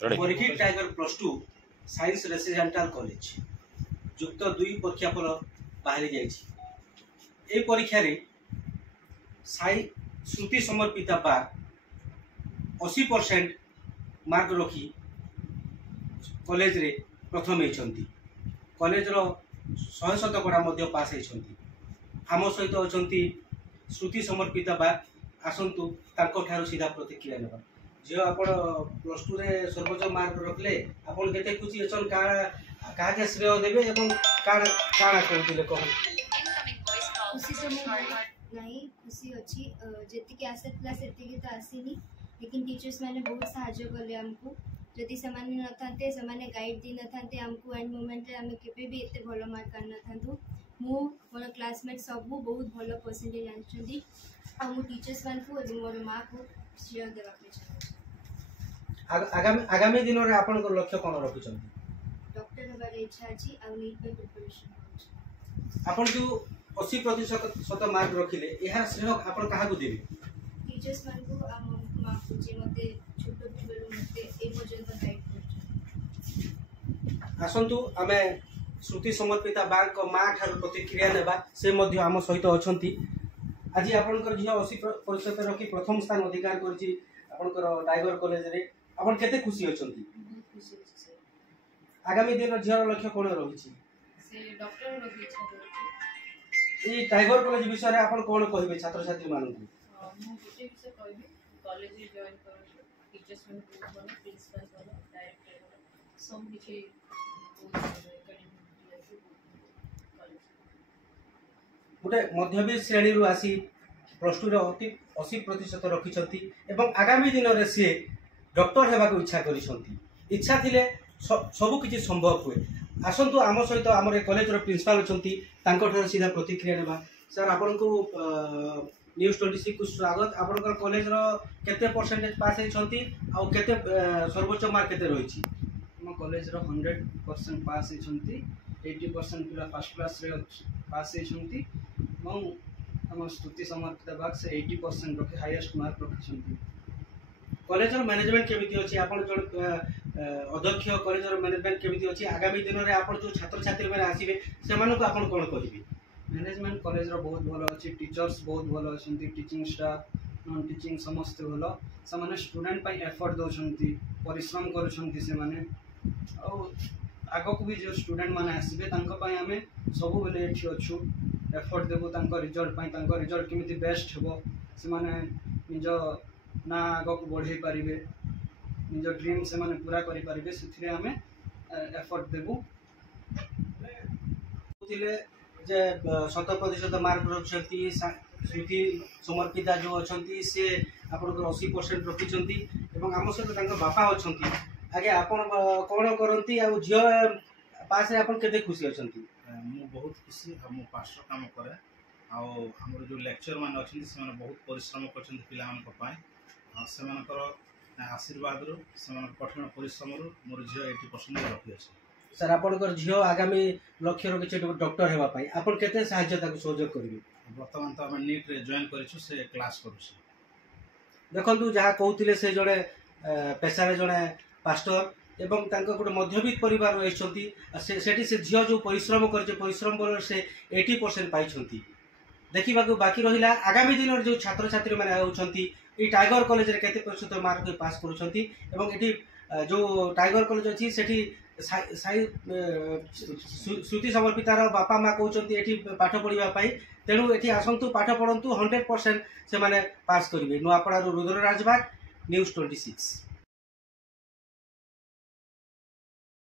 परिखी tiger +2 science रेसिडेंटाल college युक्त 2 परीक्षा फल बाहरी जाइए। परीक्षा रे श्रुति समर्पिता बार 80% मार्क रखी कॉलेज रे प्रथम होती। कॉलेज रो 100% पास होती। आम सहित अच्छा श्रुति समर्पिता बार आसतु तार सीधा प्रतिक्रिया ना झील आप +2 रे सर्वोच्च मार्क रखले आपन केते खुशी अछन का श्रेय देबे एवं काना कहते कह खुशी तो नहीं खुशी अच्छी जी आसाला से तो आसीनी लेकिन टीचर्स मैंने बहुत साहाय्य कले आमको जदि से न था से गाइड दी न था आमको एंड मोमेंट आम के भी एत भल मार्क आन था मोर क्लासमेट सब बहुत भल परसेंटेज आनी मो टीचर्स मान को मोर माँ को श्रेय देवाक चाहिए। आगामी दिन में आपन को लक्ष्य कौन रखिछन? डॉक्टर होबार इच्छा अछि आ नीट पे प्रिपरेशन आपन जो 80% मार्क रखिले एहा श्रेय आपन काहा को देबे? टीचर्स मान को आ माँ को जे मते छोटो बेलु मते ए पर्यंत गाइड करछ। आसंतु आमे श्रुति समर्पिता बैंक माँ ठार प्रतिक्रिया नेबा से मध्य आम सहित अछंती। आज आपनकर झिया 80% रखी प्रथम स्थान अधिकार करछि आपनकर टाइगर कॉलेज रे आपन केते खुशी अछंती? खुशी अछि। आगामी दिन झिया लक्ष्य कोन रहिछि? से डॉक्टर रो इच्छा अछि। ए टाइगर कॉलेज विषय रे आपन कोन कहिबे छात्र छात्री मानन को? मु गोटे विषय कहबी कॉलेज रे जॉइन करछु टीचर्स मन बहुत भलो प्रिंसिपल भलो डायरेक्टर भलो सब किछि गोटे मध्यबित्त श्रेणी रु आसी +2 रे 80% रखिछंती एवं आगामी दिन रे से डॉक्टर हेबा को इच्छा करिसंती। इच्छा थिले सब किछि संभव हुए। आसंतु आम सहित आम कॉलेज रो प्रिंसिपल अछंती तांको ठार सीधा प्रतिक्रिया नेबा। सर आपन को न्यूज़ 26 को स्वागत। आपन कॉलेज रो केते परसेंटेज पास होइछंती आ केते सर्वोच्च मार्क केते रहिछि? हम कॉलेज रो 100% पास होइछंती 80% पिला फर्स्ट क्लास रे पास होइछंती और हम श्रुति समर्पिता बाग से 80% रखे हाईएस्ट मार्क रखिछंती। कॉलेज रो मैनेजमेंट केमिति अछि? आपन जण अध्यक्ष कॉलेज रो मैनेजमेंट केमिति अछि? आगामी दिन रे आपन जो छात्र छात्री माने आसीबे सेमानको आपन कोन कहिबे? मैनेजमेंट कॉलेज रो बहुत भलो अछि, टीचर्स बहुत भलो अछंती, टीचिंग स्टाफ नॉन टीचिंग समस्त भलो से माने स्टूडेंट पई एफर्ट दोछंती परिश्रम करूछंती से माने और आगो को भी जो स्टूडेंट माने आसीबे तांको पई हमें सब बेले एठी अछु एफर्ट देबो तांको रिजल्ट केमिति बेस्ट हेबो से माने निज ना आगो को बढ़े पारिबे निज ड्रीम से माने पूरा करि पारिबे सेथिरे हमें एफर्ट देबो। थिले जे 100% मार्क रखछंती श्रुति समर्पिता जो अछंती से आपनकर 80% रखिछंती एवं आम सहित तांको बापा अछंती। आगे आपन कोन करंती आ झियो पास रे आपन केते खुशी अछंती? मु बहुत खुशी हम पास्टर काम करे आ हमर जो लेक्चर मान अछंती से माने बहुत परिश्रम करछंती पिला मान को पाए आ से मानकर आशीर्वाद रो से मान कठिन परिश्रम रो मोर झियो 80% रखि अछि। सर आपनकर झियो आगामी लक्ष्य रो किछ डॉक्टर हेबा पाई आपन केते सहायता ताको सहयोग करिवे? वर्तमान तो हम नीट रे जॉइन करिछु से क्लास करूछु। देखंतु जहा कहउतिले से जणे पेशा रे जणे पास्टर एवं तांको गोटे मध्यबित्त परिवार रहिछंती सेठी से झियो जो परिश्रम करछे परिश्रम बल से 80% पाइछंती। देखिबा को बाकी रहिला आगामी दिन जो छात्र छात्री माने होछंती ई टाइगर कॉलेज रे केते प्रतिशत मार्क पास करूछंती एवं एठी जो टाइगर कॉलेज अछि सेठी श्रुति समर्पिता रो बापा माँ कहउछंती एठी पाठ पढिबा पाई तेनु एठी आसंतु पाठ पढंतु 100% से माने पास करिवे। नुआपड़ा रो रुद्रराज बाग न्यूज़ 26।